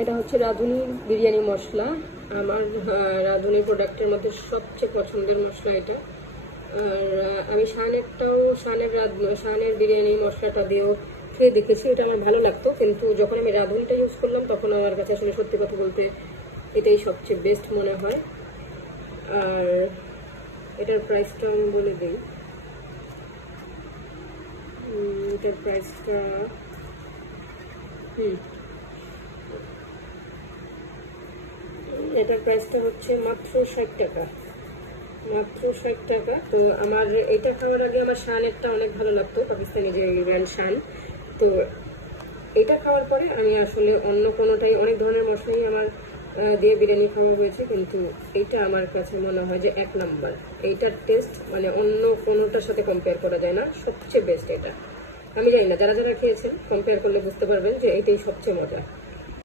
এটা হচ্ছে রাঁধুনি বিরিয়ানি মশলা। আমার রাঁধুনি প্রোডাক্টের মধ্যে সবচেয়ে পছন্দের মশলা এটা। আর আমি শানের বিরিয়ানি মশলাটা দিয়েও খেয়ে দেখেছি, এটা আমার ভালো লাগতো, কিন্তু যখন আমি রাঁধুনিটা ইউজ করলাম তখন আমার কাছে আসলে সত্যি কথা বলতে এটাই সবচেয়ে বেস্ট মনে হয়। আর এটার প্রাইসটা আমি বলে দিই। এটার প্রাইসটা এটার প্রাইসটা হচ্ছে মাত্র 60 টাকা, মাত্র 60 টাকা। তো আমার এটা খাওয়ার আগে আমার শানেরটা অনেক ভালো লাগতো, পাকিস্তানি যে ব্র্যান্ড শান। তো এটা খাওয়ার পরে আমি আসলে অন্য কোনোটাই, অনেক ধরনের মশলাই আমার দিয়ে বিরিয়ানি খাওয়া হয়েছে, কিন্তু এইটা আমার কাছে মনে হয় যে 1 নাম্বার। এইটার টেস্ট মানে অন্য কোনোটার সাথে কম্পেয়ার করা যায় না, সবচেয়ে বেস্ট এটা। আমি জানি না, যারা যারা খেয়েছেন কম্পেয়ার করলে বুঝতে পারবেন যে এইটাই সবচেয়ে মজা।